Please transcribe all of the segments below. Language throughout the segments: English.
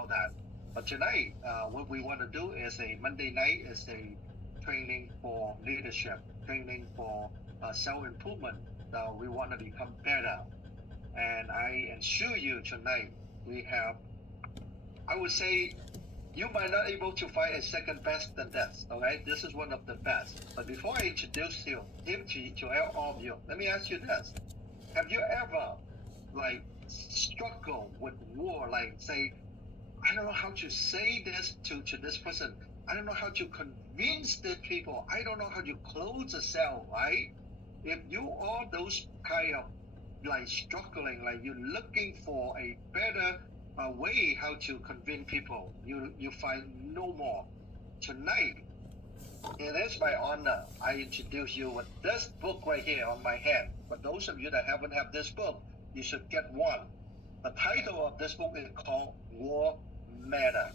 about that. But tonight, what we want to do is a Monday night is a training for leadership, training for self-improvement. We want to become better. And I assure you tonight, we have, I would say, you might not able to find a second best than this. Okay, this is one of the best. But before I introduce him to all of you, let me ask you this: have you ever like struggled with war? Like say, I don't know how to say this to this person. I don't know how to convince the people. I don't know how to close a sale, right? If you are those kind of like struggling, like you're looking for a better way how to convince people, you find no more. Tonight, it is my honor. I introduce you with this book right here on my hand. For those of you that haven't had this book, you should get one. The title of this book is called War Matter.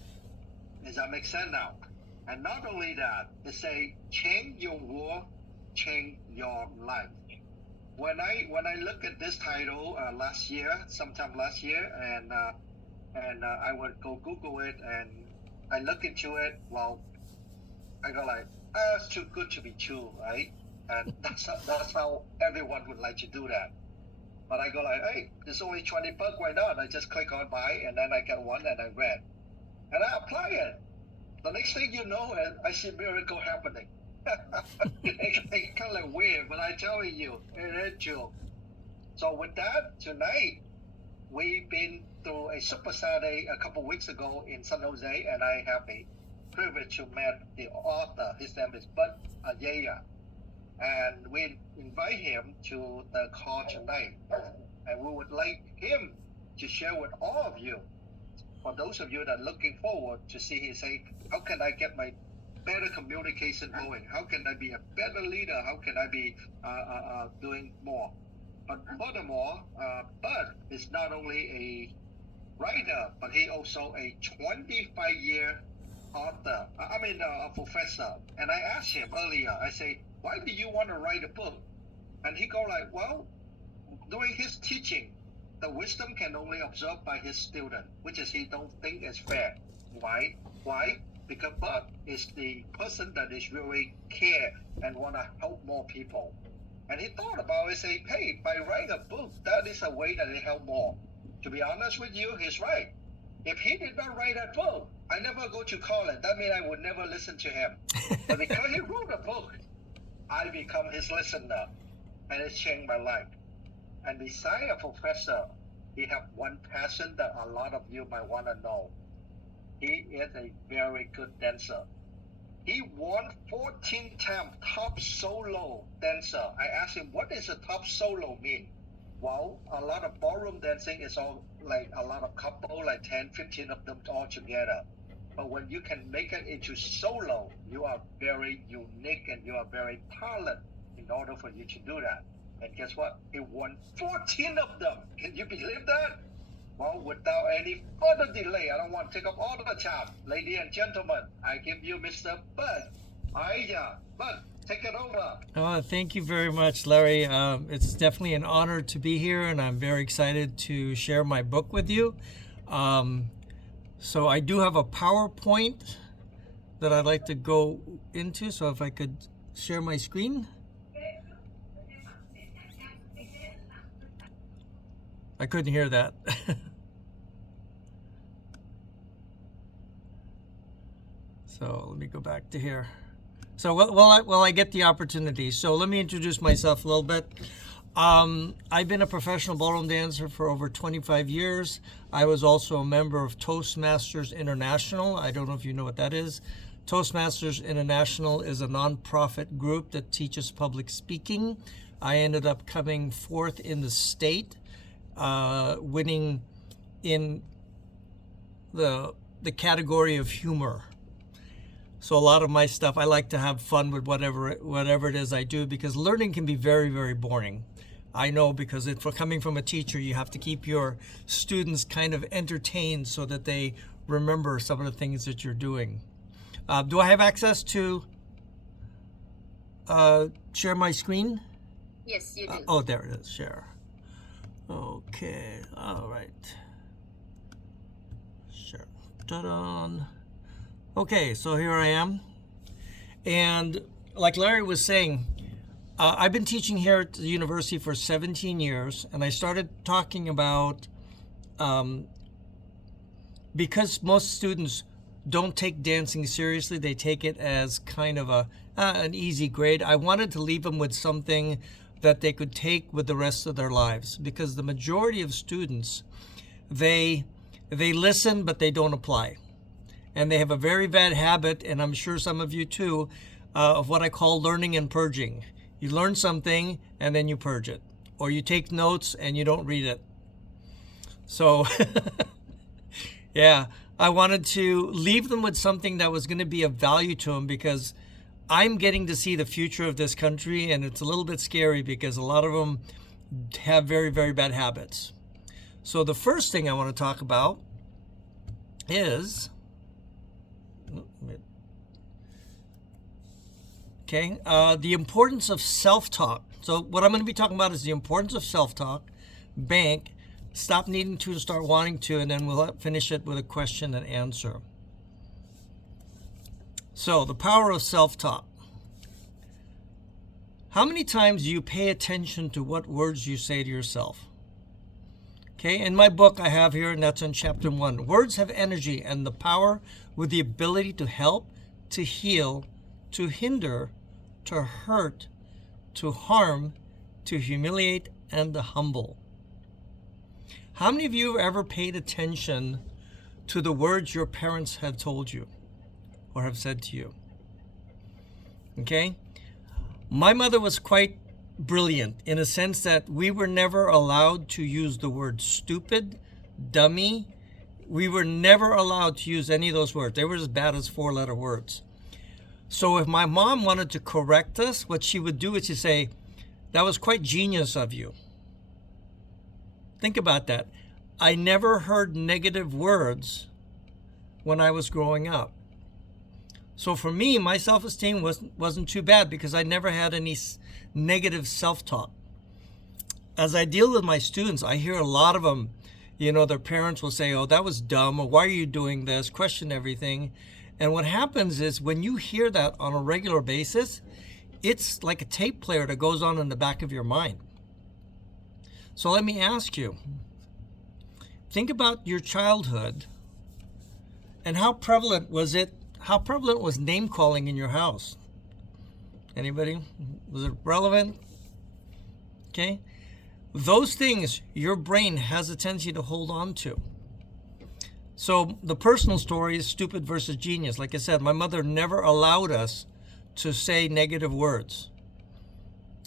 Does that make sense now? And not only that, it say change your war, change your life. When I look at this title sometime last year, and I would go Google it and I look into it. Well, I go like, it's too good to be true, right? And that's how everyone would like to do that. But I go like, hey, there's only $20. Why not? I just click on buy, and then I get one, and I read, and I apply it. The next thing you know, I see miracle happening. It's kind of weird, but I'm telling you, it is true. So with that, tonight, we've been through a Super Saturday a couple weeks ago in San Jose, and I have a privilege to meet the author. His name is Bud Ayaya. And we invite him to the call tonight. And we would like him to share with all of you, for those of you that are looking forward to see him say, how can I get my better communication going? How can I be a better leader? How can I be doing more? But furthermore, Bud is not only a writer, but he also a 25-year author. A professor. And I asked him earlier, I say, why do you want to write a book? And he go like, well, during his teaching, the wisdom can only absorb by his student, which is he don't think is fair. Why? Why? Because Bud is the person that is really care and want to help more people. And he thought about it, say, hey, by writing a book, that is a way that it help more. To be honest with you, he's right. If he did not write that book, I never go to college. That means I would never listen to him. But because he wrote a book, I become his listener, and it changed my life. And besides a professor, he have one passion that a lot of you might want to know. He is a very good dancer. He won 14 times top solo dancer. I asked him, what does a top solo mean? Well, a lot of ballroom dancing is all like a lot of couple, like 10, 15 of them all together. But when you can make it into solo, you are very unique and you are very talented in order for you to do that. And guess what? He won 14 of them. Can you believe that? Well, without any further delay, I don't want to take up all the time. Ladies and gentlemen, I give you Mr. Bud Ayaya. Bud, take it over. Oh, thank you very much, Larry. It's definitely an honor to be here, and I'm very excited to share my book with you. So I do have a PowerPoint that I'd like to go into. So if I could share my screen. I couldn't hear that. So let me go back to here. So while I get the opportunity, so let me introduce myself a little bit. I've been a professional ballroom dancer for over 25 years. I was also a member of Toastmasters International. I don't know if you know what that is. Toastmasters International is a nonprofit group that teaches public speaking. I ended up coming fourth in the state, winning in the category of humor. So a lot of my stuff, I like to have fun with whatever it is I do, because learning can be very, very boring. I know, because for coming from a teacher, you have to keep your students kind of entertained so that they remember some of the things that you're doing. Do I have access to share my screen? Yes, you do. Oh, there it is, share. Okay, all right. Sure. Ta-da. Okay, so here I am. And like Larry was saying, I've been teaching here at the university for 17 years, and I started talking about, because most students don't take dancing seriously, they take it as kind of an easy grade. I wanted to leave them with something that they could take with the rest of their lives, because the majority of students, they listen, but they don't apply. And they have a very bad habit, and I'm sure some of you too, of what I call learning and purging. You learn something and then you purge it, or you take notes and you don't read it. So yeah, I wanted to leave them with something that was going to be of value to them, because I'm getting to see the future of this country, and it's a little bit scary because a lot of them have very, very bad habits. So the first thing I want to talk about is, the importance of self-talk. So what I'm going to be talking about is the importance of self-talk, bank, stop needing to start wanting to, and then we'll finish it with a question and answer. So the power of self-talk. How many times do you pay attention to what words you say to yourself? Okay, in my book I have here, and that's in chapter 1. Words have energy and the power with the ability to help, to heal, to hinder, to hurt, to harm, to humiliate, and to humble. How many of you have ever paid attention to the words your parents have told you or have said to you? Okay? My mother was quite brilliant in a sense that we were never allowed to use the word stupid, dummy. We were never allowed to use any of those words. They were as bad as 4-letter words. So if my mom wanted to correct us, what she would do is she'd say, "That was quite genius of you." Think about that. I never heard negative words when I was growing up. So for me, my self-esteem wasn't too bad because I never had any negative self-talk. As I deal with my students, I hear a lot of them, their parents will say, "Oh, that was dumb," or "Why are you doing this?" Question everything. And what happens is when you hear that on a regular basis, it's like a tape player that goes on in the back of your mind. So let me ask you, think about your childhood and how prevalent was it? How prevalent was name calling in your house? Anybody? Was it relevant? Okay. Those things your brain has a tendency to hold on to. So the personal story is stupid versus genius. Like I said, my mother never allowed us to say negative words.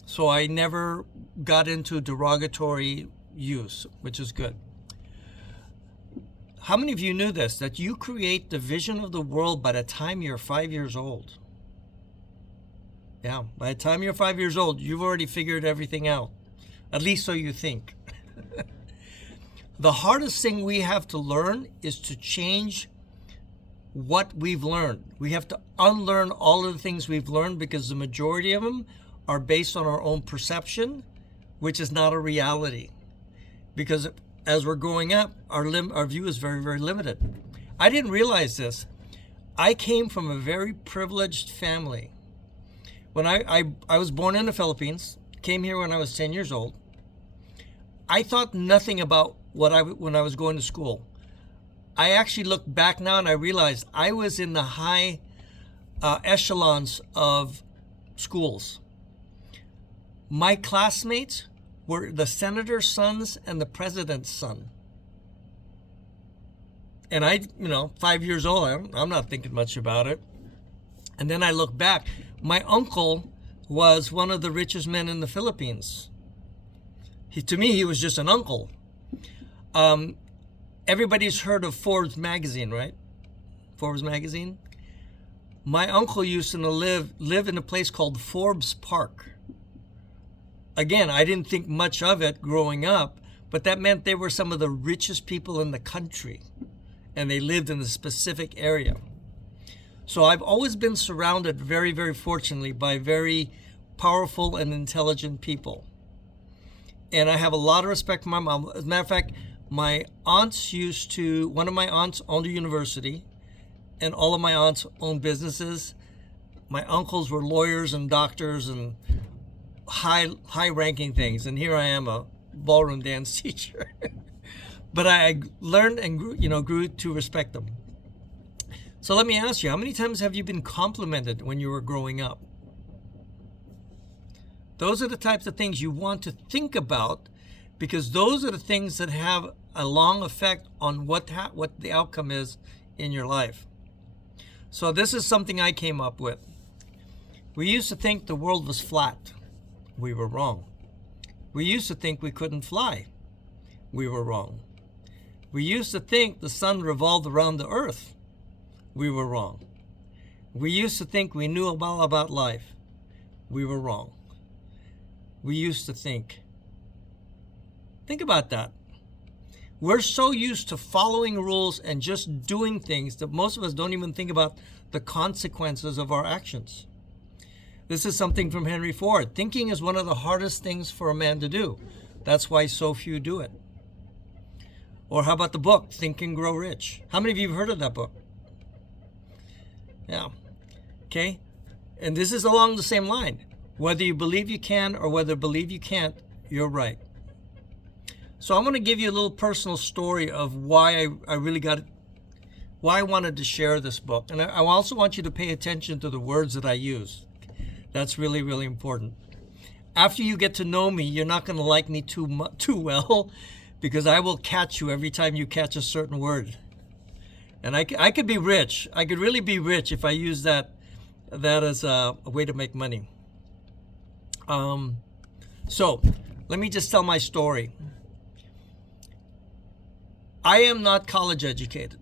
So I never got into derogatory use, which is good. How many of you knew this, that you create the vision of the world by the time you're 5 years old? Yeah, by the time you're 5 years old, you've already figured everything out. At least so you think. The hardest thing we have to learn is to change what we've learned. We have to unlearn all of the things we've learned because the majority of them are based on our own perception, which is not a reality. Because as we're growing up, our view is very, very limited. I didn't realize this. I came from a very privileged family. When I was born in the Philippines, came here when I was 10 years old. I thought nothing about when I was going to school. I actually look back now and I realized I was in the high echelons of schools. My classmates were the senator's sons and the president's son. And I, 5 years old, I'm not thinking much about it. And then I look back. My uncle was one of the richest men in the Philippines. To me, he was just an uncle. Everybody's heard of Forbes magazine, right? Forbes magazine. My uncle used to live in a place called Forbes Park. Again, I didn't think much of it growing up, but that meant they were some of the richest people in the country, and they lived in a specific area. So I've always been surrounded, very, very fortunately, by very powerful and intelligent people. And I have a lot of respect for my mom. As a matter of fact, my aunts one of my aunts owned a university, and all of my aunts owned businesses. My uncles were lawyers and doctors and high ranking things, and here I am, a ballroom dance teacher. But I learned and grew to respect them. So let me ask you, how many times have you been complimented when you were growing up? Those are the types of things you want to think about, because those are the things that have a long effect on what the outcome is in your life. So this is something I came up with. We used to think the world was flat. We were wrong. We used to think we couldn't fly. We were wrong. We used to think the sun revolved around the earth. We were wrong. We used to think we knew all about life. We were wrong. We used to think about that. We're so used to following rules and just doing things that most of us don't even think about the consequences of our actions. This is something from Henry Ford. Thinking is one of the hardest things for a man to do. That's why so few do it. Or how about the book, Think and Grow Rich? How many of you have heard of that book? Yeah. Okay. And this is along the same line. Whether you believe you can or whether you believe you can't, you're right. So I'm going to give you a little personal story of why why I wanted to share this book. And I also want you to pay attention to the words that I use. That's really, really important. After you get to know me, you're not going to like me too well, because I will catch you every time you catch a certain word. And I could be rich. I could really be rich if I use that as a way to make money. So let me just tell my story. I am not college educated.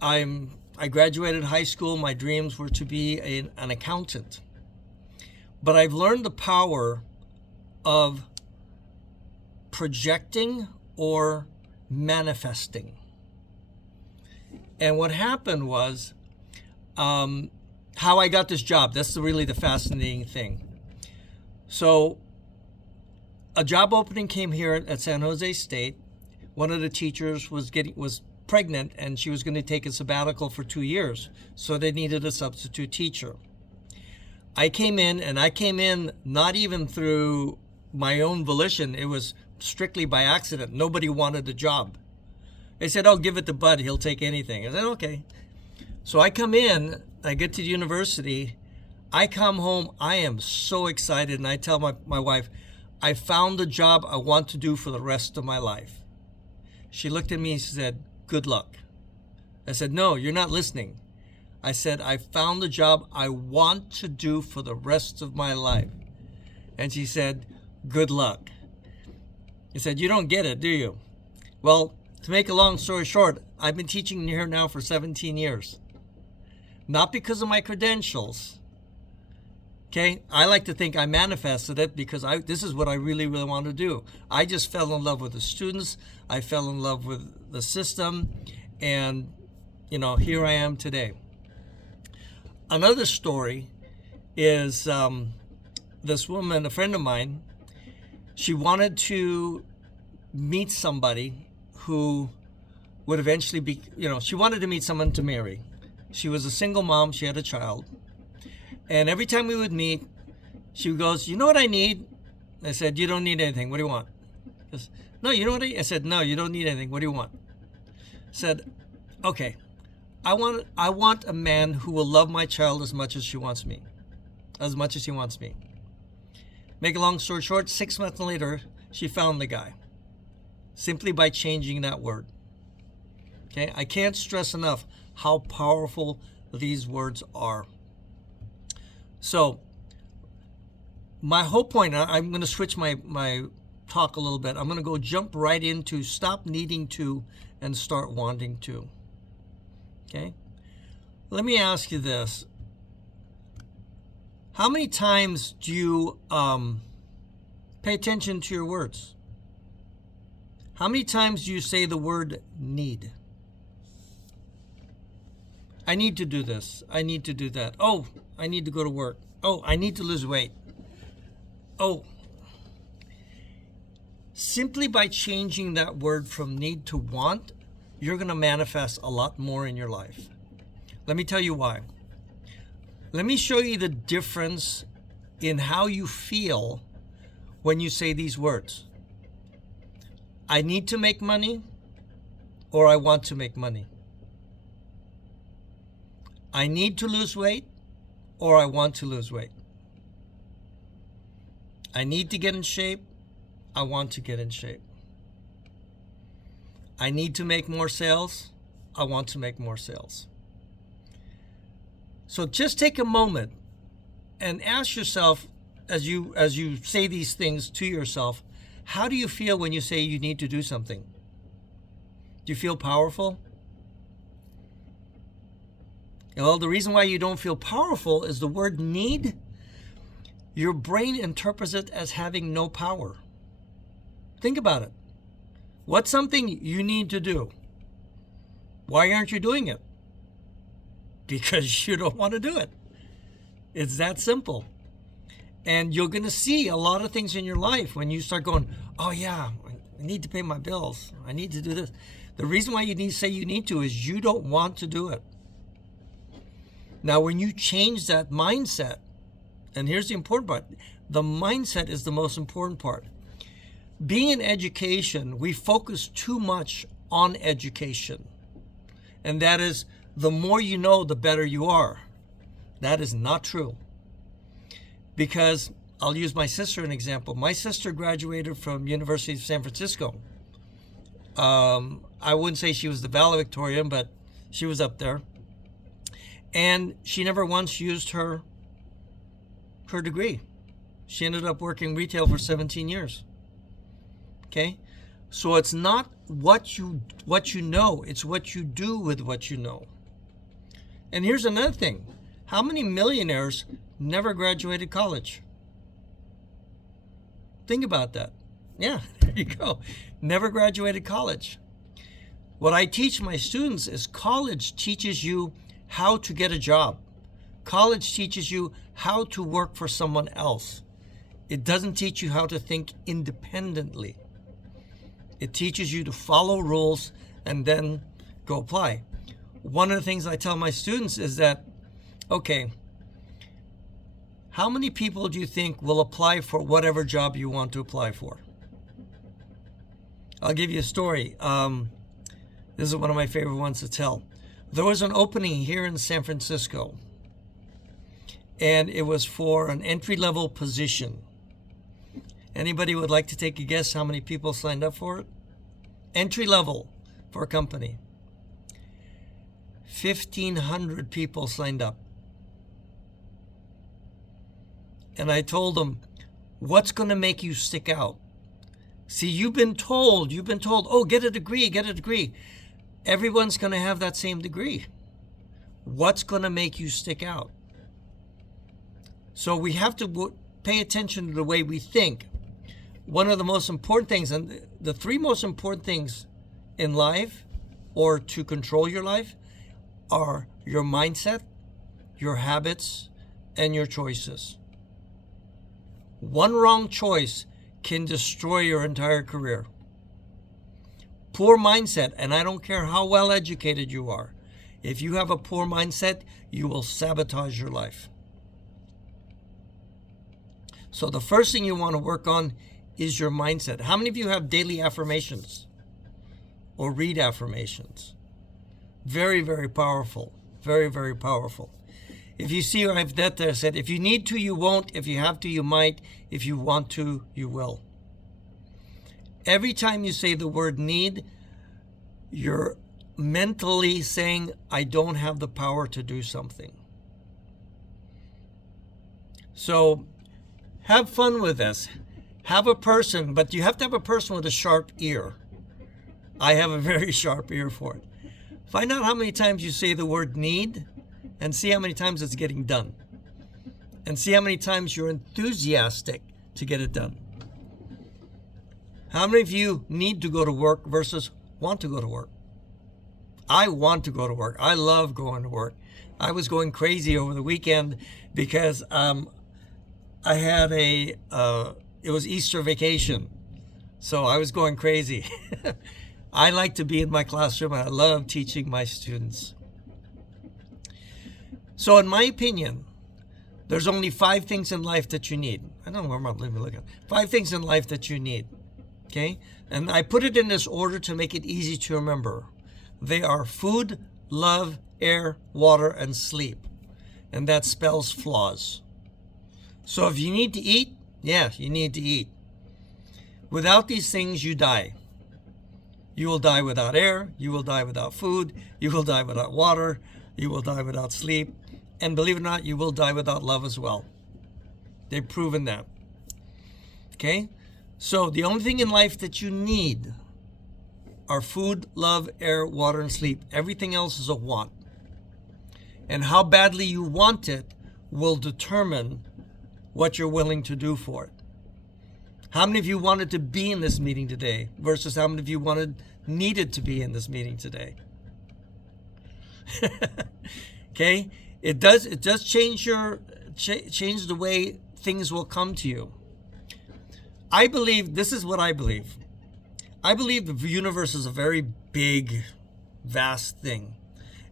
I graduated high school. My dreams were to be an accountant. But I've learned the power of projecting or manifesting. And what happened was how I got this job. That's really the fascinating thing. So a job opening came here at San Jose State. One of the teachers was pregnant, and she was going to take a sabbatical for 2 years. So they needed a substitute teacher. I came in not even through my own volition. It was strictly by accident. Nobody wanted the job. They said, "Oh, give it to Bud. He'll take anything." I said, "Okay." So I come in, I get to the university, I come home, I am so excited, and I tell my wife, "I found the job I want to do for the rest of my life." She looked at me and she said, "Good luck." I said, "No, you're not listening." I said, "I found the job I want to do for the rest of my life." And she said, "Good luck." I said, "You don't get it, do you?" Well, to make a long story short, I've been teaching here now for 17 years. Not because of my credentials. Okay, I like to think I manifested it because this is what I really, really want to do. I just fell in love with the students. I fell in love with the system. And, here I am today. Another story is this woman, a friend of mine, she wanted to meet somebody who would eventually be, she wanted to meet someone to marry. She was a single mom. She had a child. And every time we would meet, she goes, "You know what I need?" I said, "You don't need anything. What do you want?" She goes, "No, you know what I said, "No, you don't need anything. What do you want?" I said, "Okay, I want a man who will love my child as much as he wants me. Make a long story short, 6 months later, she found the guy. Simply by changing that word. Okay, I can't stress enough how powerful these words are. So, my whole point, I'm going to switch my talk a little bit. I'm going to jump right into stop needing to and start wanting to. Okay? Let me ask you this. How many times do you pay attention to your words? How many times do you say the word need? I need to do this. I need to do that. Oh, I need to go to work. Oh, I need to lose weight. Oh. Simply by changing that word from need to want, you're going to manifest a lot more in your life. Let me tell you why. Let me show you the difference in how you feel when you say these words. I need to make money, or I want to make money. I need to lose weight, or I want to lose weight. I need to get in shape, I want to get in shape. I need to make more sales, I want to make more sales. So just take a moment and ask yourself, as you say these things to yourself, how do you feel when you say you need to do something? Do you feel powerful? Well, the reason why you don't feel powerful is the word need. Your brain interprets it as having no power. Think about it. What's something you need to do? Why aren't you doing it? Because you don't want to do it. It's that simple. And you're going to see a lot of things in your life when you start going, oh yeah, I need to pay my bills. I need to do this. The reason why you need to say you need to is you don't want to do it. Now, when you change that mindset, and here's the important part, the mindset is the most important part. Being in education, we focus too much on education. And that is, the more you know, the better you are. That is not true. Because I'll use my sister as an example. My sister graduated from University of San Francisco. I wouldn't say she was the valedictorian, but she was up there. And she never once used her degree. She ended up working retail for 17 years. Okay? So it's not what you know, it's what you do with what you know. And here's another thing. How many millionaires never graduated college? Think about that. Yeah, there you go. Never graduated college. What I teach my students is college teaches you how to get a job. College teaches you how to work for someone else. It doesn't teach you how to think independently. It teaches you to follow rules and then go apply. One of the things I tell my students is that, okay, how many people do you think will apply for whatever job you want to apply for? I'll give you a story. This is one of my favorite ones to tell. There was an opening here in San Francisco, and it was for an entry-level position. Anybody would like to take a guess how many people signed up for it? Entry-level for a company. 1,500 people signed up. And I told them, what's going to make you stick out? See, you've been told, oh, get a degree. Everyone's going to have that same degree. What's going to make you stick out? So we have to pay attention to the way we think. One of the most important things, and the three most important things in life, or to control your life, are your mindset, your habits, and your choices. One wrong choice can destroy your entire career. Poor mindset, and I don't care how well educated you are, if you have a poor mindset, you will sabotage your life. So the first thing you want to work on is your mindset. How many of you have daily affirmations or read affirmations? Very, very powerful. Very, very powerful. If you see what I've done there, said, if you need to, you won't. If you have to, you might. If you want to, you will. Every time you say the word need, you're mentally saying, I don't have the power to do something. So have fun with this. Have a person, but you have to have a person with a sharp ear. I have a very sharp ear for it. Find out how many times you say the word need and see how many times it's getting done. And see how many times you're enthusiastic to get it done. How many of you need to go to work versus want to go to work? I want to go to work. I love going to work. I was going crazy over the weekend because I had it was Easter vacation. So I was going crazy. I like to be in my classroom and I love teaching my students. So in my opinion, there's only 5 things in life that you need. I don't know where I'm looking. 5 things in life that you need. Okay? And I put it in this order to make it easy to remember. They are food, love, air, water, and sleep. And that spells flaws. So if you need to eat, yeah, you need to eat. Without these things, you die. You will die without air. You will die without food. You will die without water. You will die without sleep. And believe it or not, you will die without love as well. They've proven that. Okay? So the only thing in life that you need are food, love, air, water, and sleep. Everything else is a want. And how badly you want it will determine what you're willing to do for it. How many of you wanted to be in this meeting today versus how many of you needed to be in this meeting today? Okay? It does change change the way things will come to you. I believe, this is what I believe. I believe the universe is a very big, vast thing.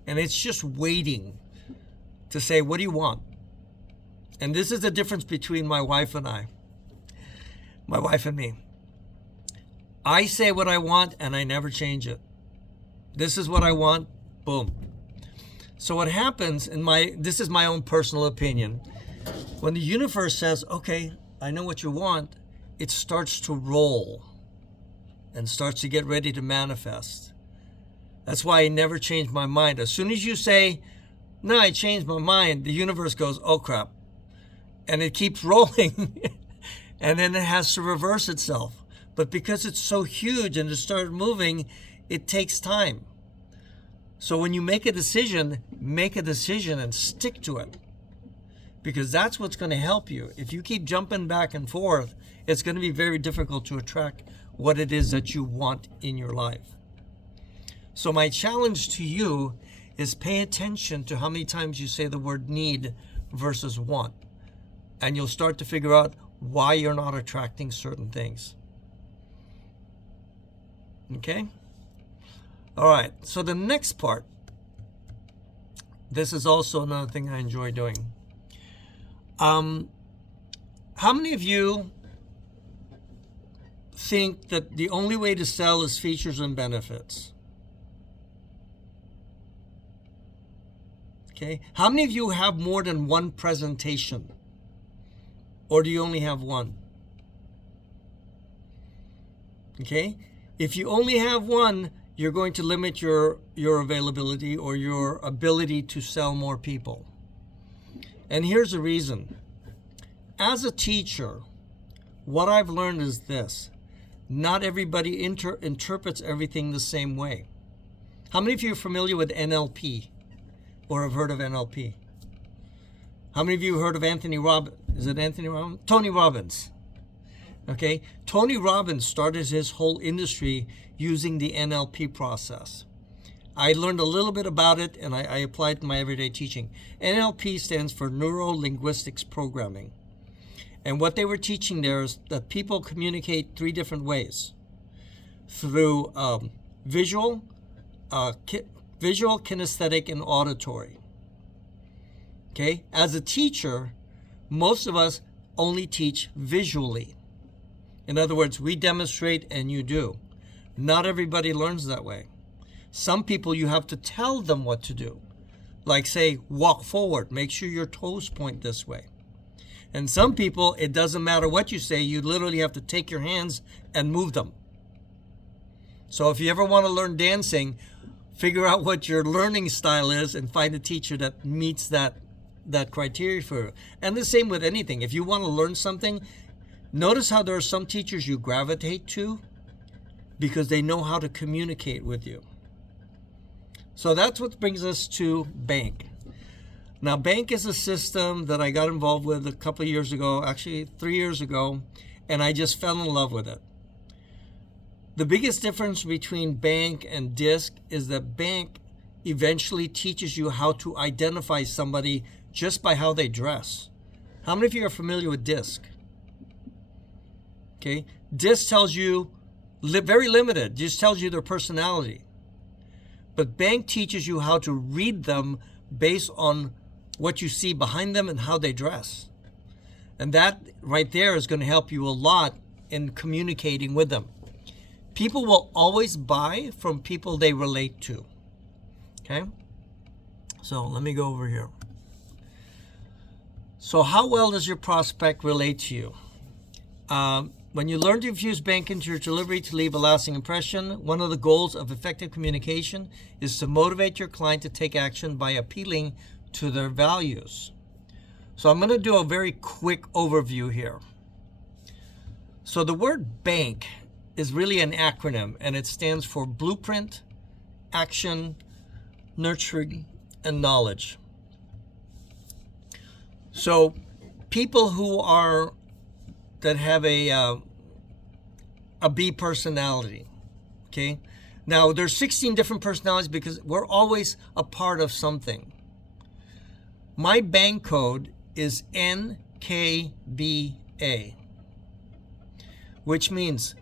And it's just waiting to say, what do you want? And this is the difference between my wife and I. My wife and me. I say what I want and I never change it. This is what I want, boom. So what happens this is my own personal opinion. When the universe says, okay, I know what you want, it starts to roll and starts to get ready to manifest. That's why I never change my mind. As soon as you say, no, I changed my mind, the universe goes, oh crap. And it keeps rolling. And then it has to reverse itself. But because it's so huge and it started moving, it takes time. So when you make a decision and stick to it. Because that's what's going to help you. If you keep jumping back and forth, it's going to be very difficult to attract what it is that you want in your life. So my challenge to you is pay attention to how many times you say the word need versus want. And you'll start to figure out why you're not attracting certain things. Okay? All right, so the next part, this is also another thing I enjoy doing. How many of you think that the only way to sell is features and benefits? Okay, how many of you have more than one presentation? Or do you only have one? Okay, if you only have one, you're going to limit your availability or your ability to sell more people. And here's the reason. As a teacher, what I've learned is this. Not everybody interprets everything the same way. How many of you are familiar with NLP or have heard of NLP? How many of you have heard of Anthony Robbins? Is it Anthony Robbins? Tony Robbins. Okay, Tony Robbins started his whole industry using the NLP process. I learned a little bit about it and I applied it to my everyday teaching. NLP stands for Neuro-Linguistics Programming. And what they were teaching there is that people communicate 3 different ways. Through visual, kinesthetic, and auditory. Okay, as a teacher, most of us only teach visually. In other words, we demonstrate and you do. Not everybody learns that way. Some people you have to tell them what to do. Like say, walk forward, make sure your toes point this way. And some people, it doesn't matter what you say, you literally have to take your hands and move them. So if you ever want to learn dancing, figure out what your learning style is and find a teacher that meets that criteria for you. And the same with anything. If you want to learn something, notice how there are some teachers you gravitate to because they know how to communicate with you. So that's what brings us to Bank. Now, Bank is a system that I got involved with a couple of years ago, actually 3 years ago, and I just fell in love with it. The biggest difference between Bank and DISC is that Bank eventually teaches you how to identify somebody just by how they dress. How many of you are familiar with DISC? Okay, DISC tells you Very limited. Just tells you their personality. But bank teaches you how to read them based on what you see behind them and how they dress. And that right there is going to help you a lot in communicating with them. People will always buy from people they relate to. Okay? So let me go over here. So how well does your prospect relate to you? When you learn to infuse bank into your delivery to leave a lasting impression, one of the goals of effective communication is to motivate your client to take action by appealing to their values. So I'm going to do a very quick overview here. So the word bank is really an acronym, and it stands for Blueprint, Action, Nurturing, and Knowledge. So people that have a B personality, okay? Now there's 16 different personalities because we're always a part of something. My bank code is NKBA, which means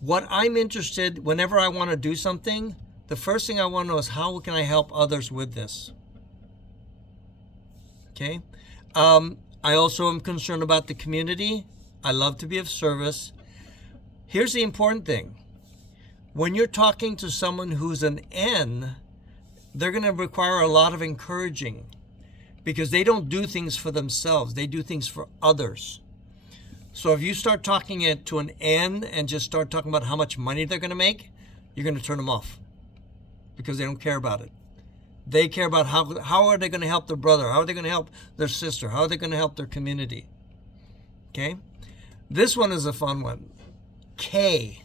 what I'm interested, whenever I want to do something, the first thing I want to know is how can I help others with this? Okay? I also am concerned about the community. I love to be of service. Here's the important thing. When you're talking to someone who's an N, they're going to require a lot of encouraging because they don't do things for themselves. They do things for others. So if you start talking it to an N and just start talking about how much money they're going to make, you're going to turn them off because they don't care about it. They care about how are they going to help their brother? How are they going to help their sister? How are they going to help their community? Okay? This one is a fun one. K.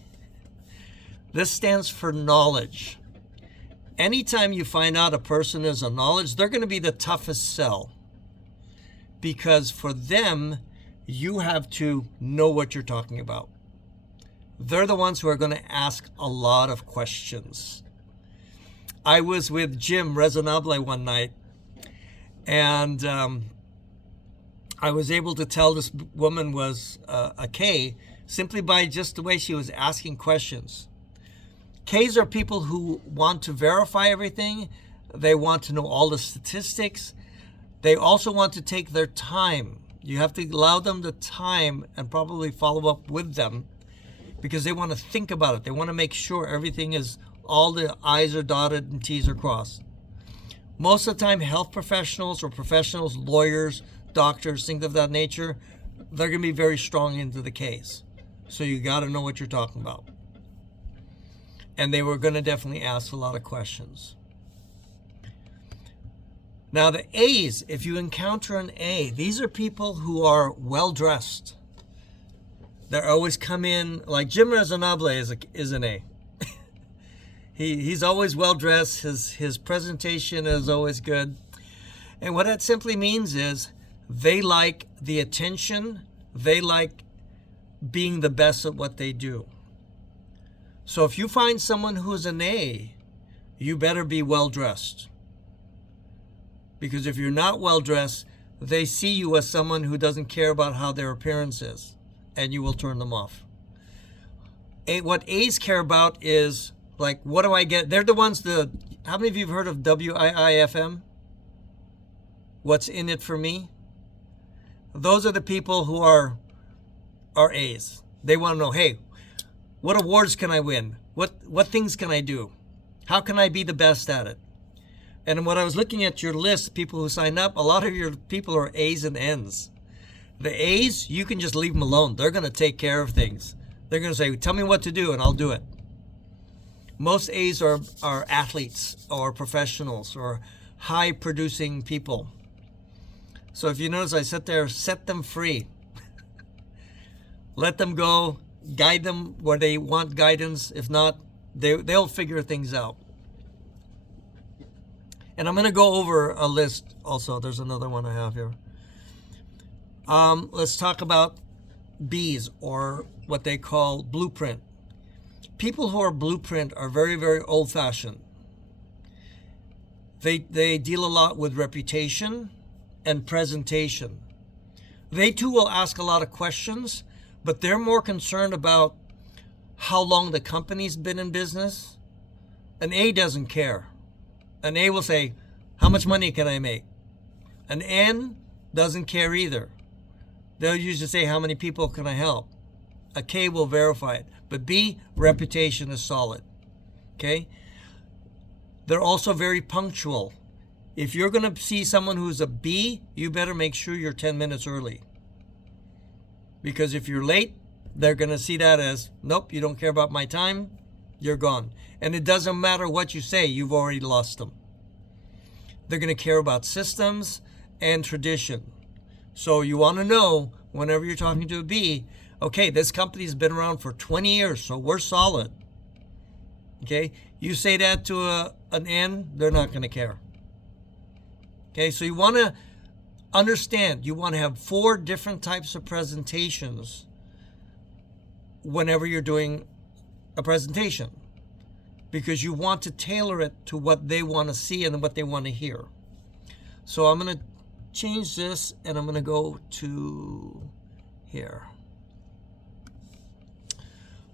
This stands for knowledge. Anytime you find out a person is a knowledge, they're going to be the toughest sell. Because for them, you have to know what you're talking about. They're the ones who are going to ask a lot of questions. I was with Jim Resonable one night, and I was able to tell this woman was a K simply by just the way she was asking questions. Ks are people who want to verify everything. They want to know all the statistics. They also want to take their time. You have to allow them the time and probably follow up with them because they want to think about it. They want to make sure everything is, all the I's are dotted and T's are crossed. Most of the time, health professionals or professionals, lawyers, doctors, things of that nature, they're going to be very strong into the case. So you got to know what you're talking about. And they were going to definitely ask a lot of questions. Now the A's, if you encounter an A, these are people who are well-dressed. They always come in, like Jim Resonable is an A. He's always well-dressed. His presentation is always good. And what that simply means is they like the attention. They like being the best at what they do. So if you find someone who's an A, you better be well-dressed. Because if you're not well-dressed, they see you as someone who doesn't care about how their appearance is, and you will turn them off. What A's care about is, like, what do I get? They're the ones how many of you have heard of WIIFM? What's in it for me? Those are the people who are A's. They want to know, hey, what awards can I win? What things can I do? How can I be the best at it? And when I was looking at your list, people who signed up, a lot of your people are A's and N's. The A's, you can just leave them alone. They're going to take care of things. They're going to say, tell me what to do, and I'll do it. Most A's are athletes or professionals or high-producing people. So if you notice, I sit there, set them free. Let them go, guide them where they want guidance. If not, they'll figure things out. And I'm going to go over a list also. There's another one I have here. Let's talk about B's, or what they call blueprint. People who are blueprint are very, very old-fashioned. They deal a lot with reputation and presentation. They too will ask a lot of questions, but they're more concerned about how long the company's been in business. An A doesn't care. An A will say, how much money can I make? An N doesn't care either. They'll usually say, how many people can I help? A K will verify it. But B, reputation is solid. Okay? They're also very punctual. If you're going to see someone who's a B, you better make sure you're 10 minutes early. Because if you're late, they're going to see that as, nope, you don't care about my time, you're gone. And it doesn't matter what you say, you've already lost them. They're going to care about systems and tradition. So you want to know, whenever you're talking to a B, okay, this company's been around for 20 years, so we're solid. Okay, you say that to an N, they're not going to care. Okay, so you want to understand, you want to have 4 different types of presentations whenever you're doing a presentation, because you want to tailor it to what they want to see and what they want to hear. So I'm going to change this and I'm going to go to here.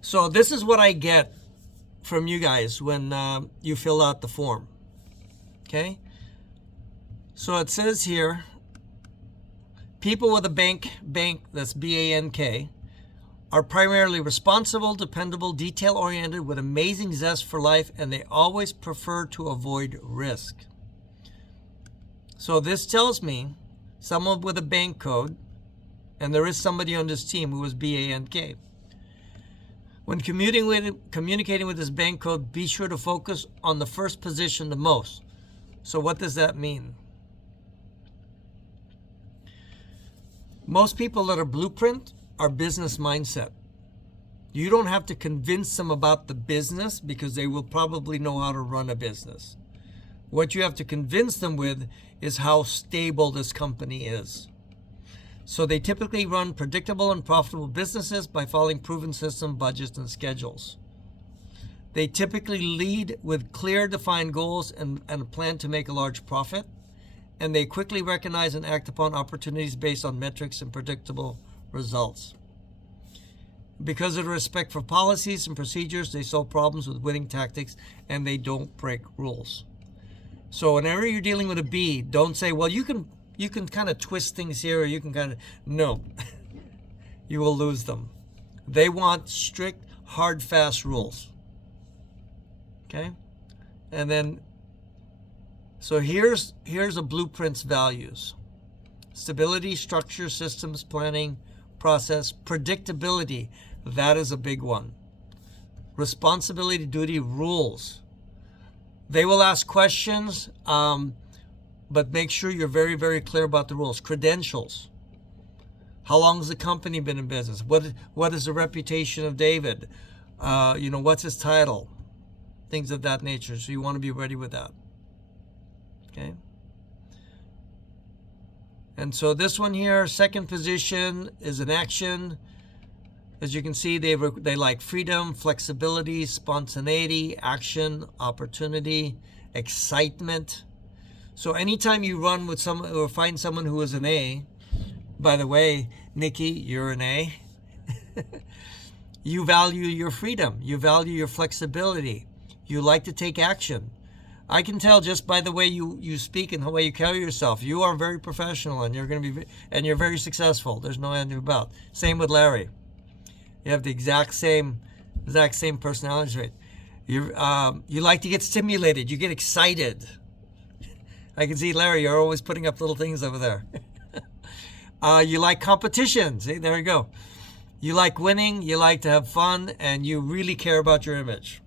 So this is what I get from you guys when you fill out the form. Okay? So it says here, people with a bank, that's B-A-N-K, are primarily responsible, dependable, detail-oriented, with amazing zest for life, and they always prefer to avoid risk. So this tells me someone with a bank code, and there is somebody on this team who is B-A-N-K. When communicating with this bank code, be sure to focus on the first position the most. So what does that mean? Most people that are blueprint are business mindset. You don't have to convince them about the business because they will probably know how to run a business. What you have to convince them with is how stable this company is. So they typically run predictable and profitable businesses by following proven system, budgets, and schedules. They typically lead with clear, defined goals and a plan to make a large profit. And they quickly recognize and act upon opportunities based on metrics and predictable results. Because of the respect for policies and procedures, they solve problems with winning tactics and they don't break rules. So whenever you're dealing with a B, don't say, well, you can kind of twist things here, or you can kind of, no. You will lose them. They want strict, hard, fast rules. Okay? And then, so here's a blueprint's values. Stability, structure, systems, planning, process, predictability. That is a big one. Responsibility, duty, rules. They will ask questions, but make sure you're very, very clear about the rules. Credentials. How long has the company been in business? What is the reputation of David? What's his title? Things of that nature. So you want to be ready with that. Okay. And so this one here, second position, is an action. As you can see, they like freedom, flexibility, spontaneity, action, opportunity, excitement. So anytime you run with someone or find someone who is an A, by the way, Nikki, you're an A. You value your freedom. You value your flexibility. You like to take action. I can tell just by the way you speak and the way you carry yourself. You are very professional, and you're very successful. There's no anything about. Same with Larry. You have the exact same personality trait. You like to get stimulated. You get excited. I can see Larry. You're always putting up little things over there. You like competition. See, there you go. You like winning. You like to have fun, and you really care about your image.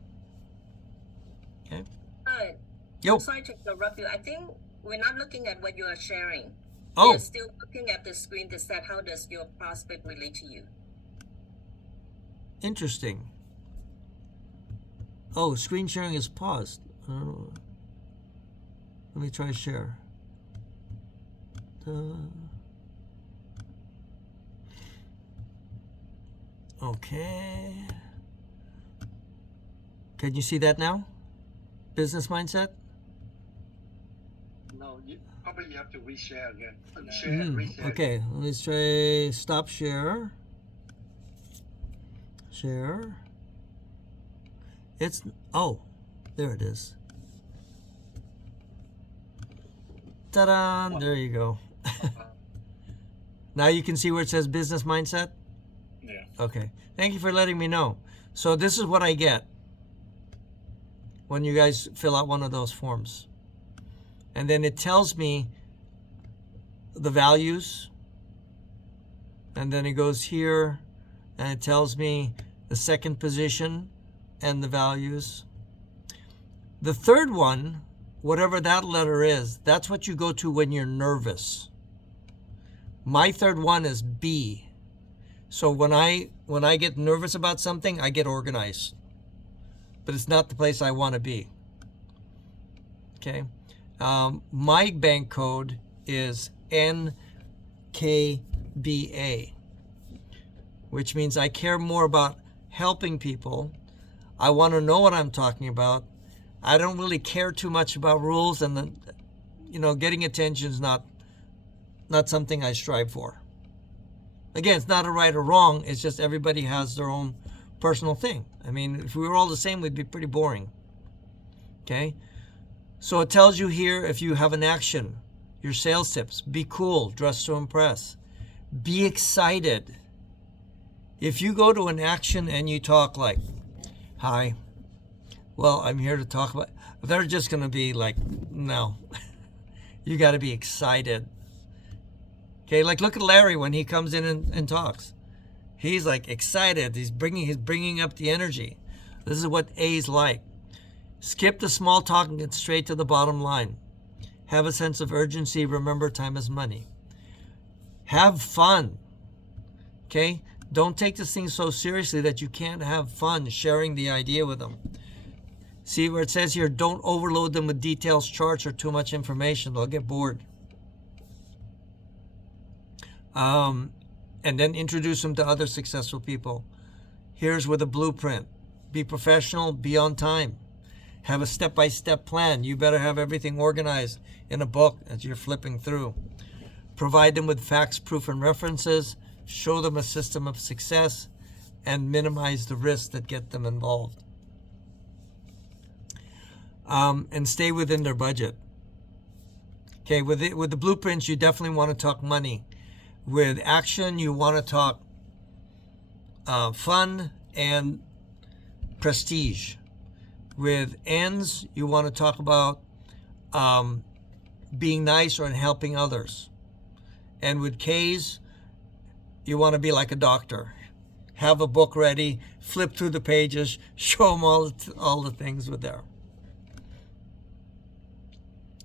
Okay. Hi. Yo. I'm sorry to interrupt you. I think we're not looking at what you are sharing. Oh. We're still looking at the screen to set how does your prospect relate to you. Interesting. Oh, screen sharing is paused. Let me try share. Okay. Can you see that now? Business mindset? No, you probably have to reshare again. Unshare and reshare. Okay, let me try stop share. Share. It's, oh, there it is. Ta-da! There you go. Now you can see where it says business mindset? Yeah. Okay. Thank you for letting me know. So this is what I get when you guys fill out one of those forms. And then it tells me the values. And then it goes here and it tells me the second position and the values. The third one, whatever that letter is, that's what you go to when you're nervous. My third one is B. So when I get nervous about something, I get organized. But it's not the place I want to be. Okay. My bank code is NKBA, which means I care more about helping people. I want to know what I'm talking about. I don't really care too much about rules, and getting attention is not something I strive for. Again, it's not a right or wrong. It's just everybody has their own personal thing. I mean, if we were all the same, we'd be pretty boring. Okay? So it tells you here if you have an action, your sales tips. Be cool, dress to impress. Be excited. If you go to an action and you talk like, hi, well, I'm here to talk about, they're just going to be like, no. You got to be excited. Okay, like look at Larry when he comes in and talks. He's like excited. He's bringing up the energy. This is what A's like. Skip the small talk and get straight to the bottom line. Have a sense of urgency. Remember, time is money. Have fun. Okay? Don't take this thing so seriously that you can't have fun sharing the idea with them. See where it says here, don't overload them with details, charts, or too much information. They'll get bored. And then introduce them to other successful people. Here's with a blueprint. Be professional, be on time. Have a step-by-step plan. You better have everything organized in a book as you're flipping through. Provide them with facts, proof, and references. Show them a system of success and minimize the risks that get them involved. And stay within their budget. Okay, with the blueprints, you definitely want to talk money. With action, you want to talk fun and prestige. With ends, you want to talk about being nice or helping others. And with K's, you want to be like a doctor. Have a book ready, flip through the pages, show them all the things with there.